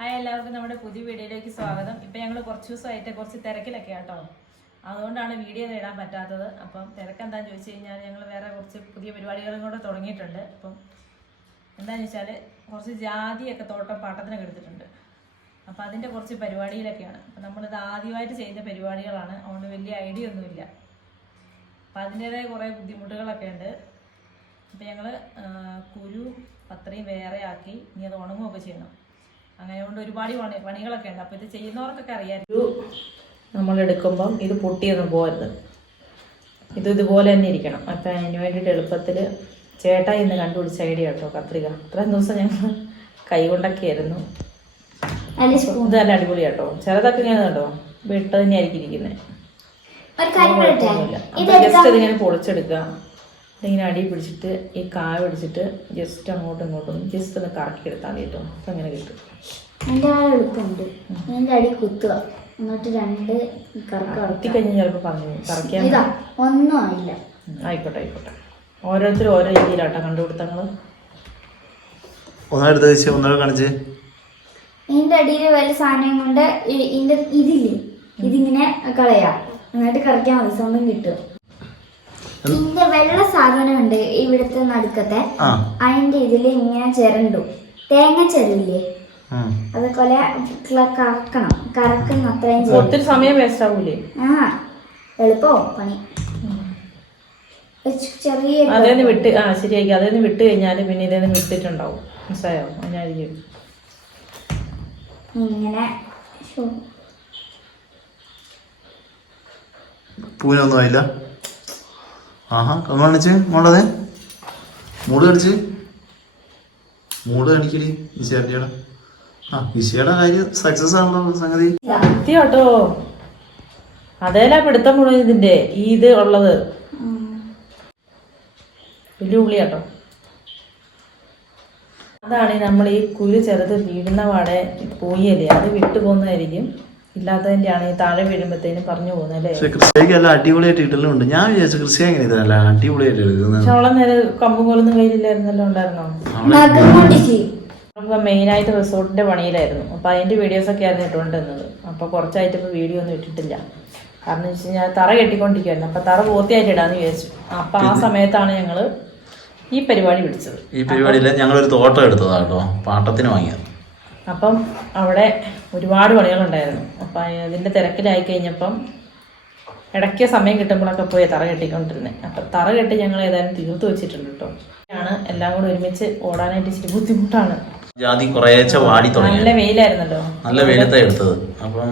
Hi എല്ലാവർക്കും നമ്മുടെ പുതിയ വീഡിയോയിലേക്ക് സ്വാഗതം. ഇപ്പം ഞങ്ങൾ കുറച്ച് ദിവസമായിട്ട് കുറച്ച് തിരക്കിലൊക്കെ കേട്ടോ, അതുകൊണ്ടാണ് വീഡിയോ ഇടാൻ പറ്റാത്തത്. അപ്പം തിരക്കെന്താണെന്ന് ചോദിച്ചു കഴിഞ്ഞാൽ ഞങ്ങൾ വേറെ കുറച്ച് പുതിയ പരിപാടികളും കൂടെ തുടങ്ങിയിട്ടുണ്ട്. അപ്പം എന്താണെന്ന് വെച്ചാൽ കുറച്ച് ജാതിയൊക്കെ തോട്ടം പാട്ടത്തിനൊക്കെ എടുത്തിട്ടുണ്ട്. അപ്പം അതിൻ്റെ കുറച്ച് പരിപാടിയിലൊക്കെയാണ്. അപ്പം നമ്മളിത് ആദ്യമായിട്ട് ചെയ്യുന്ന പരിപാടികളാണ്, അതുകൊണ്ട് വലിയ ഐഡിയ ഒന്നുമില്ല. അപ്പം അതിൻ്റേതായ കുറേ ബുദ്ധിമുട്ടുകളൊക്കെ ഉണ്ട്. അപ്പം ഞങ്ങൾ കുരു അത്രയും വേറെ ആക്കി ഇനി അത് ഉണങ്ങുകയൊക്കെ ചെയ്യണം. അങ്ങനെ കൊണ്ട് ഒരുപാട് പണികളൊക്കെ ഉണ്ട്. അപ്പോൾ ഇത് ചെയ്യുന്നവർക്കൊക്കെ അറിയാം. ഒരു നമ്മളെടുക്കുമ്പം ഇത് പൊട്ടിയൊന്നും പോകരുത്, ഇതുപോലെ തന്നെ ഇരിക്കണം. അപ്പം അതിന് വേണ്ടിയിട്ട് എളുപ്പത്തിൽ ചേട്ടാ ഇന്ന് കണ്ടുപിടിച്ച ഐഡിയ കേട്ടോ കത്രിക. ഇത്രയും ദിവസം ഞങ്ങൾ കൈ കൊണ്ടൊക്കെ ആയിരുന്നു. ഇത് നല്ല അടിപൊളി കേട്ടോ. ചിലതൊക്കെ ഇങ്ങനെ കേട്ടോ വിട്ട് തന്നെ ആയിരിക്കും ഇരിക്കുന്നത്. ജസ്റ്റ് ഇതിങ്ങനെ പൊളിച്ചെടുക്കുക. ഇതിങ്ങനെ അടി പിടിച്ചിട്ട് ഈ കായ പിടിച്ചിട്ട് ജസ്റ്റ് അങ്ങോട്ടും ഇങ്ങോട്ടും ജസ്റ്റ് ഒന്ന് കറക്കി എടുത്താൽ മതി കേട്ടോ. അപ്പം അങ്ങനെ കിട്ടും. എൻ്റെ എളുപ്പമുണ്ട്. എൻ്റെ അടി കുത്തുക, എന്നിട്ട് രണ്ട് കറക്കി കഴിഞ്ഞാൽ ചിലപ്പോൾ പറഞ്ഞു കറക്കിയാൽ ഒന്നും ആയില്ല. ആയിക്കോട്ടെ ആയിക്കോട്ടെ. ഓരോരുത്തരും ഓരോ രീതിയിലാട്ടോ കണ്ടുപിടുത്തങ്ങൾ. ഇതിൻ്റെ അടിയിൽ വല്ല സാധനം കൊണ്ട് ഇതിങ്ങനെ കളയാ, എന്നിട്ട് കറക്കിയാൽ മതി, സ്വന്തം കിട്ടും. ഇതിന്റെ വെള്ള സാധനം ഉണ്ട് ഇവിടുത്തെ നടുക്കത്തെ, അതിന്റെ ഇതില് ഇങ്ങനെ ചിരണ്ടു തേങ്ങ ചെറില്ലേ, അതുപോലെ കറക്കണം. കറക്കുന്ന അത്രയും ഒത്തിരി സമയം വേസ്റ്റ് ആവൂലേ? എളുപ്പവും പണി. ചെറിയ അതേന്ന് വിട്ട് ശരിയാക്കി അതേന്ന് വിട്ട് കഴിഞ്ഞാല് പിന്നെ ഇതേന്ന് വിട്ടിട്ടുണ്ടാവും. മനസ്സിലായോ? അതിനായിരിക്കും ഇങ്ങനെ പൂനൊന്നും ആയില്ല. ആഹാ ഒന്ന് കാണിച്ച് മോളതെ മൂട് കാണിച്ച് മൂട് കാണിക്കടി വിശയുടെ. വിശയുടെ കാര്യം സക്സസ് ആണല്ലോ സംഗതി. കേട്ടോ അതേലാ പിടുത്തം മുഴുവൻ ഇതിന്റെ ഇത് ഉള്ളത്. വലിയ ഉള്ളി കേട്ടോ. അതാണ് നമ്മൾ ഈ കുരു ചെറുത് വീഴുന്ന പാടെ പോയല്ലേ, അത് വിട്ടു പോകുന്നതായിരിക്കും. ഇല്ലാത്തതിന്റെയാണ് ഈ താഴെ വീഴുമ്പത്തേനും പറഞ്ഞു പോകുന്നത് അല്ലേ. കൃഷിയൊക്കെ എല്ലാം അടിപൊളിയായിട്ട് ഇടലുണ്ട്. ഞാൻ വിചാരിച്ചു കൃഷി എങ്ങനെ ഇതല്ല അടിപൊളിയായിട്ട് എടുക്കുന്നത്. ചോളം നേരെ കമ്പും കോലൊന്നും കയ്യിലില്ലായിരുന്നല്ലോ, ഉണ്ടായിരുന്നോ? അപ്പൊ മെയിനായിട്ട് റിസോർട്ടിന്റെ പണിയിലായിരുന്നു. അപ്പൊ അതിന്റെ വീഡിയോസ് ഒക്കെ ആയിരുന്നു ഇട്ടുകൊണ്ടിരുന്നത്. അപ്പൊ കുറച്ചായിട്ട് ഇപ്പൊ വീഡിയോ ഒന്നും ഇട്ടിട്ടില്ല. കാരണം വെച്ച് കഴിഞ്ഞാൽ തറ കെട്ടിക്കൊണ്ടിരിക്കുവായിരുന്നു. അപ്പൊ തറ പൂർത്തിയായിട്ട് ഇടാന്ന് വിചാരിച്ചു. അപ്പൊ ആ സമയത്താണ് ഞങ്ങള് ഈ പരിപാടി പിടിച്ചത്. ഈ പരിപാടിയില് ഞങ്ങളൊരു തോട്ടം എടുത്തതാട്ടോ, പാട്ടത്തിന് വാങ്ങിയത്. അപ്പം അവിടെ ഒരുപാട് പണികളുണ്ടായിരുന്നു. അപ്പം അതിൻ്റെ തിരക്കിലായി കഴിഞ്ഞപ്പം ഇടയ്ക്ക് സമയം കിട്ടുമ്പോഴൊക്കെ പോയി തറ കെട്ടിക്കൊണ്ടിരുന്നത്. അപ്പം തറ കെട്ടി ഞങ്ങൾ ഏതായാലും തീർത്ത് വെച്ചിട്ടുണ്ട് കേട്ടോ. ആണ് എല്ലാം കൂടെ ഒരുമിച്ച് ഓടാനായിട്ട് ഇച്ചിരി ബുദ്ധിമുട്ടാണ്. ജാതി കുറേശ്ശെ വാടി തുടങ്ങി. നല്ല വെയിലായിരുന്നല്ലോ, നല്ല വെയിലത്തെ എടുത്തത്. അപ്പം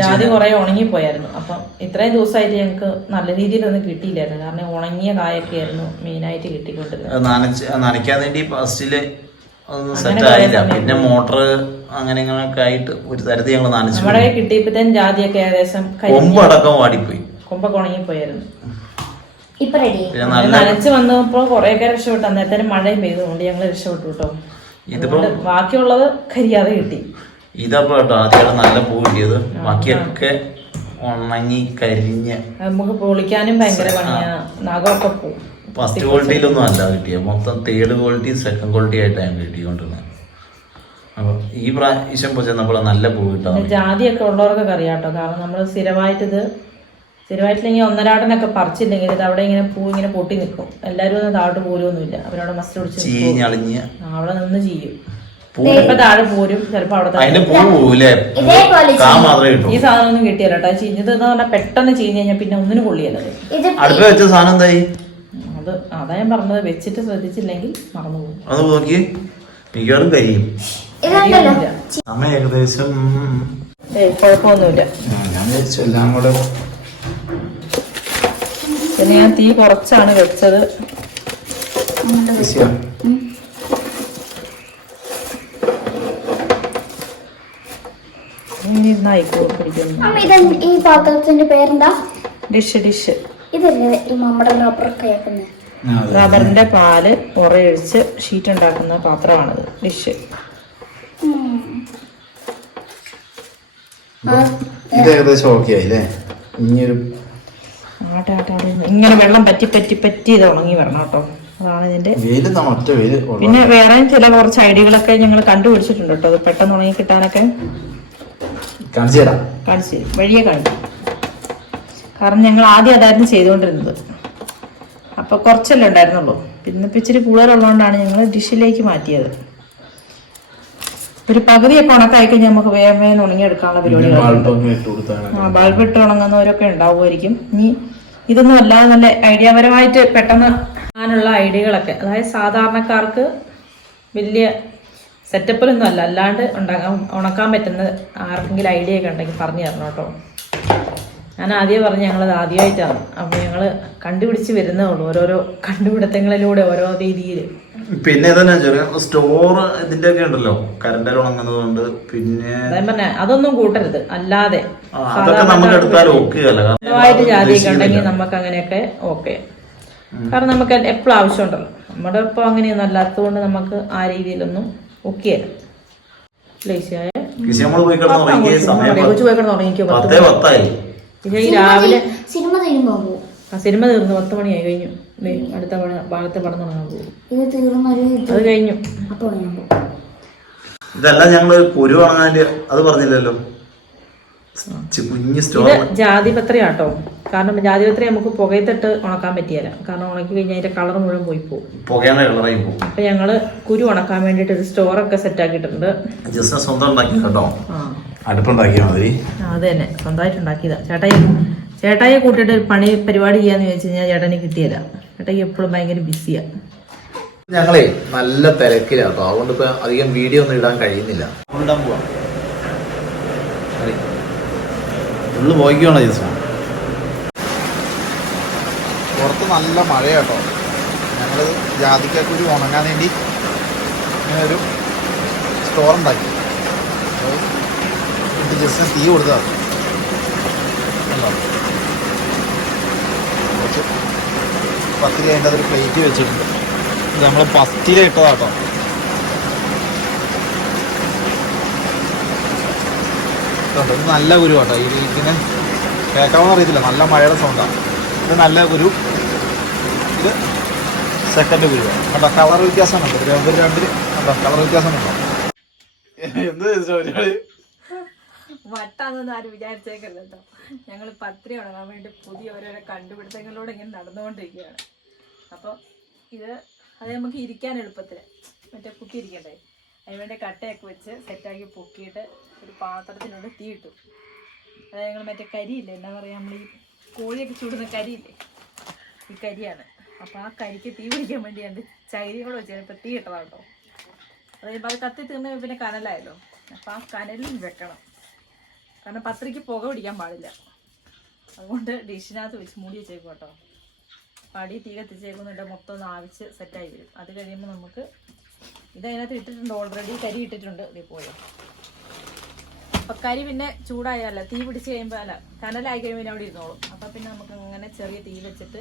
ജാതി കുറെ ഉണങ്ങിപ്പോയായിരുന്നു. അപ്പം ഇത്രയും ദിവസമായിട്ട് ഞങ്ങൾക്ക് നല്ല രീതിയിലൊന്നും കിട്ടിയില്ലായിരുന്നു. കാരണം ഉണങ്ങിയ കായൊക്കെ ആയിരുന്നു മെയിനായിട്ട് കിട്ടിക്കൊണ്ടിരുന്നത്. നനയ്ക്കാൻ വേണ്ടി ഫസ്റ്റില് ഒന്നും സെറ്റ് ആയില്ല. പിന്നെ മോട്ടർ അങ്ങനെ ഇങ്ങനെയൊക്കെ ആയിട്ട് ഒരു തരത്തിൽ ഞങ്ങൾ നനച്ചു. നമ്മുടെ കിട്ടിയപ്പോഴത്തേനും ജാതിയൊക്കെ ഏകദേശം കൊമ്പടക്കം വാടിപ്പോയി, കൊമ്പൊക്കെ ഉണങ്ങിപ്പോയായിരുന്നു. പിന്നെ നനച്ച് വന്നപ്പോ കൊറേയൊക്കെ രക്ഷപ്പെട്ടു. അന്നേരത്തേനും മഴയും പെയ്തുകൊണ്ട് ഞങ്ങൾ രക്ഷപ്പെട്ടു കേട്ടോ. ഇതിപ്പോ ബാക്കിയുള്ളത് കരിയാതെ കിട്ടി. ഇതപ്പോ കേട്ടോ ആദ്യമായിട്ട് നല്ല പൂ കിട്ടിയത്. ബാക്കിയൊക്കെ ഉണങ്ങി കരിഞ്ഞ് നമുക്ക് പൊളിക്കാനും ഭയങ്കര പണിയാ, നഖമൊക്കെ പോവും. ഫസ്റ്റ് ക്വാളിറ്റിയിലൊന്നും അല്ല കിട്ടിയത്, മൊത്തം തേർഡ് ക്വാളിറ്റി സെക്കൻഡ് ക്വാളിറ്റി ആയിട്ടാണ് കിട്ടിക്കൊണ്ടിരുന്നത്. അപ്പൊ ഈ പ്രാവശ്യം ചെന്നപ്പോൾ നല്ല പൂ കിട്ടാൻ. ജാതിയൊക്കെ ഉള്ളവർക്കൊക്കെ അറിയാട്ടോ. കാരണം നമ്മൾ സ്ഥിരമായിട്ടില്ലെങ്കിൽ ഒന്നരാടനൊക്കെ പറിച്ചില്ലെങ്കിൽ ഇത് അവിടെ ഇങ്ങനെ പൂ ഇങ്ങനെ പൊട്ടി നിൽക്കും. എല്ലാവരും ഒന്നും താഴോട്ട് പോരുമൊന്നുമില്ല. അവരവിടെ മസ്റ്റ് പിടിച്ച് അവിടെ നിന്ന് ചെയ്യും. ചിലപ്പോ താഴെ പോരും, ചിലപ്പോ അവിടെ ഈ സാധനം ഒന്നും കിട്ടിയല്ലോ കേട്ടോ. ചീഞ്ഞത് എന്ന് പറഞ്ഞാൽ പെട്ടെന്ന് ചീഞ്ഞ് കഴിഞ്ഞാൽ പിന്നെ ഒന്നിനും കൊള്ളിയല്ലത്. അത് അതാ ഞാൻ പറഞ്ഞത്, വെച്ചിട്ട് ശ്രദ്ധിച്ചില്ലെങ്കിൽ മറന്നു പോകും. ഏകദേശം കുഴപ്പമൊന്നുമില്ല. പിന്നെ ഞാൻ തീ കുറച്ചാണ് വെച്ചത്. ഈ പാത്രത്തിന്റെ പേരെന്താ? ഡിഷ്. ഇതല്ലേ നമ്മുടെ റബ്ബറിന്റെ പാല് ഉറയൊഴിച്ച് ഷീറ്റ് ഉണ്ടാക്കുന്ന പാത്രമാണിത്, ഡിഷ്. ഇങ്ങനെ വെള്ളം പറ്റി ഇത് ഉണങ്ങി വരണം കേട്ടോ. അതാണ് ഇതിന്റെ. ഒറ്റ വെയില്. പിന്നെ വേറെ ചില കുറച്ച് ഐഡിയകളൊക്കെ ഞങ്ങൾ കണ്ടുപിടിച്ചിട്ടുണ്ട് കേട്ടോ, അത് പെട്ടെന്ന് ഉണങ്ങി കിട്ടാനൊക്കെ. കാണിച്ചു തരും, വഴിയെ കാണിക്കും. കാരണം ഞങ്ങൾ ആദ്യം അതായിരുന്നു ചെയ്തുകൊണ്ടിരുന്നത്. അപ്പൊ കുറച്ചല്ലേ ഉണ്ടായിരുന്നുള്ളൂ. പിന്നെ ഇപ്പം ഇച്ചിരി കൂടുതലുള്ളതുകൊണ്ടാണ് ഞങ്ങൾ ഡിഷിലേക്ക് മാറ്റിയത്. ഒരു പകുതിയൊക്കെ ഉണക്കായി കഴിഞ്ഞാൽ നമുക്ക് വേഗം വേഗം ഉണങ്ങിയെടുക്കാനുള്ള പരിപാടികൾ. ബൾബ് ഇട്ട് ഉണങ്ങുന്നവരൊക്കെ ഉണ്ടാവുമായിരിക്കും. ഇനി ഇതൊന്നും അല്ലാതെ നല്ല ഐഡിയാപരമായിട്ട് പെട്ടെന്ന് അങ്ങനെയുള്ള ഐഡിയകളൊക്കെ, അതായത് സാധാരണക്കാർക്ക് വലിയ സെറ്റപ്പിലൊന്നും അല്ല, അല്ലാണ്ട് ഉണക്കാൻ പറ്റുന്ന ആർക്കെങ്കിലും ഐഡിയ ഒക്കെ ഉണ്ടെങ്കിൽ പറഞ്ഞു തരണം കേട്ടോ. ഞാൻ ആദ്യം പറഞ്ഞു ഞങ്ങളത് ആദ്യമായിട്ടാണ്. അപ്പോൾ ഞങ്ങൾ കണ്ടുപിടിച്ച് വരുന്നേ ഉള്ളൂ, ഓരോരോ കണ്ടുപിടുത്തങ്ങളിലൂടെ ഓരോ രീതിയിൽ. പിന്നെ സ്റ്റോർ ഇതിന്റെ ഒക്കെ ഉണ്ടല്ലോ, കറണ്ട് ഉണങ്ങുന്നതുകൊണ്ട്. പിന്നെ അതൊന്നും കൂട്ടരുത്, അല്ലാതെ ജാതിയൊക്കെ ഉണ്ടെങ്കിൽ നമുക്ക് അങ്ങനെയൊക്കെ ഓക്കെ. കാരണം നമുക്ക് എപ്പോഴും ആവശ്യമുണ്ടല്ലോ. നമ്മുടെ ഇപ്പൊ അങ്ങനെയൊന്നും അല്ലാത്തത് കൊണ്ട് നമുക്ക് ആ രീതിയിലൊന്നും ഓക്കെ അല്ല. രാവിലെ സിനിമ തീർന്നു, 10 മണിയായി കഴിഞ്ഞു. അടുത്ത ഭാഗത്തെ പടം തുടങ്ങാൻ പോകും. അത് കഴിഞ്ഞു. ഇതെല്ലാം ഞങ്ങള് കുരു വാങ്ങാൻ അത് പറഞ്ഞില്ലല്ലോ. ഇത് ജാതിപത്രിയാട്ടോ. കാരണം ജാതിപത്രി നമുക്ക് പുകയത്തിട്ട് ഉണക്കാൻ പറ്റിയല്ല. കാരണം ഉണക്കി കഴിഞ്ഞാൽ അതിന്റെ കളർ മുഴുവൻ പോയി പോകും. അപ്പൊ ഞങ്ങള് കുരു ഉണക്കാൻ വേണ്ടിട്ട് ഒരു സ്റ്റോറൊക്കെ സെറ്റ് ആക്കിയിട്ടുണ്ട്. അത് തന്നെ സ്വന്തമായിട്ട് ഉണ്ടാക്കിയതാ. ചേട്ടായിയെ കൂട്ടിയിട്ട് പണി പരിപാടി ചെയ്യാന്ന് ചോദിച്ചു കഴിഞ്ഞാൽ ചേട്ടന് കിട്ടിയല്ല. ചേട്ടായി എപ്പോഴും ഭയങ്കര ബിസിയാ. ഞങ്ങളെ നല്ല തിരക്കിലാട്ടോ, അതുകൊണ്ട് ഇപ്പൊ അധികം വീഡിയോ ഒന്നും ഇടാൻ കഴിയുന്നില്ല. ഉള്ളു പോയിക്കോണോ ദിവസം. പുറത്ത് നല്ല മഴയാട്ടോ. ഞങ്ങൾ ജാതിക്കക്കുരു ഉണങ്ങാൻ വേണ്ടി ഇങ്ങനെ ഒരു സ്റ്റോർ ഉണ്ടാക്കി. എനിക്ക് ജസ്റ്റ് തീ കൊടുത്തതാണ്. കുറച്ച് പത്തിരി അതിൻ്റെ അതൊരു പ്ലേറ്റ് വെച്ചിട്ടുണ്ട്. ഇത് നമ്മൾ പത്തിരി ഇട്ടതാട്ടോ. ഇത് നല്ല കുരു കേട്ടോ. ഇതിനെ കേൾക്കാമെന്ന് അറിയത്തില്ല, നല്ല മഴയുടെ സൗണ്ടാണ്. ഇത് നല്ല കുരു, ഇത് സെക്കൻഡ് കുരു കേട്ടോ. കളർ വ്യത്യാസമുണ്ട്, രണ്ടിന് കേട്ടോ കളർ വ്യത്യാസമുണ്ടോ. എന്ത് വട്ടാന്നൊന്നും ആരും വിചാരിച്ചേക്കരുത് കേട്ടോ. ഞങ്ങൾ പത്രി ഉണങ്ങാൻ വേണ്ടി പുതിയ ഓരോരോ കണ്ടുപിടുത്തങ്ങളിലൂടെ ഇങ്ങനെ നടന്നുകൊണ്ടിരിക്കുകയാണ്. അപ്പോൾ അത് നമുക്ക് ഇരിക്കാൻ എളുപ്പത്തിൽ മറ്റേ കുത്തി ഇരിക്കണ്ടേ, അതിനുവേണ്ടി കട്ടയൊക്കെ വെച്ച് സെറ്റാക്കി പൊക്കിയിട്ട് ഒരു പാത്രത്തിനുള്ളിൽ തീ ഇട്ടു. അതായത് ഞങ്ങൾ മറ്റേ കരിയില്ലേ, എന്താ പറയുക, നമ്മൾ ഈ കോഴിയൊക്കെ ചൂടുന്ന കരിയില്ലേ, ഈ കരിയാണ്. അപ്പോൾ ആ കരിക്ക് തീ പിടിക്കാൻ വേണ്ടിയാണ് ചകിരിയോട് വെച്ച് ഇപ്പോൾ തീ ഇട്ടതാണ് കേട്ടോ. അത് കഴിയുമ്പോൾ അത് കത്തി തീർന്ന് പിന്നെ കനലായല്ലോ. അപ്പോൾ ആ കനലിൽ വെക്കണം. കാരണം പത്രിക്ക് പുക പിടിക്കാൻ പാടില്ല. അതുകൊണ്ട് ഡിഷിനകത്ത് വെച്ച് മൂടി വെച്ചേക്കും കേട്ടോ. പടി തീ കത്തിച്ചേക്കുന്നുണ്ട്, മൊത്തം ഒന്ന് ആവിച്ച് സെറ്റായി വരും. അത് കഴിയുമ്പോൾ നമുക്ക് ഇതതിനകത്ത് ഇട്ടിട്ടുണ്ട്, ഓൾറെഡി കരി ഇട്ടിട്ടുണ്ട്. ഇതേപോലെ അപ്പം കരി പിന്നെ ചൂടായല്ല, തീ പിടിച്ച് കഴിയുമ്പോൾ അല്ല കനലായി കഴിയുമ്പോൾ പിന്നെ അവിടെ ഇരുന്നോളും. അപ്പം പിന്നെ നമുക്ക് അങ്ങനെ ചെറിയ തീ വെച്ചിട്ട്,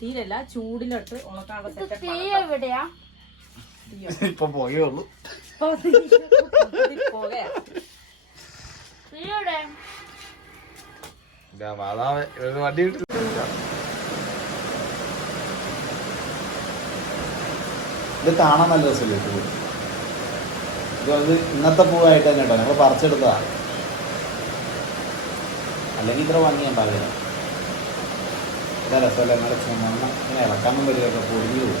തീരല്ല ചൂടിലിട്ട് ഉണക്കാനുള്ള സെറ്റപ്പ്. ഇത് കാണാൻ നല്ല രസമില്ലേ പൂവ്. ഇത് ഇന്നത്തെ പൂവായിട്ട് തന്നെ കേട്ടോ, ഞങ്ങൾ പറിച്ചെടുത്തതാണ്. അല്ലെങ്കിൽ ഇത്ര ഭംഗിയുണ്ടാവില്ല. ഇതാ രസമല്ല, നല്ല ചുമന്ന ഇങ്ങനെ ഇളക്കാനും വരികയൊക്കെ പൊടിഞ്ഞു പോകും.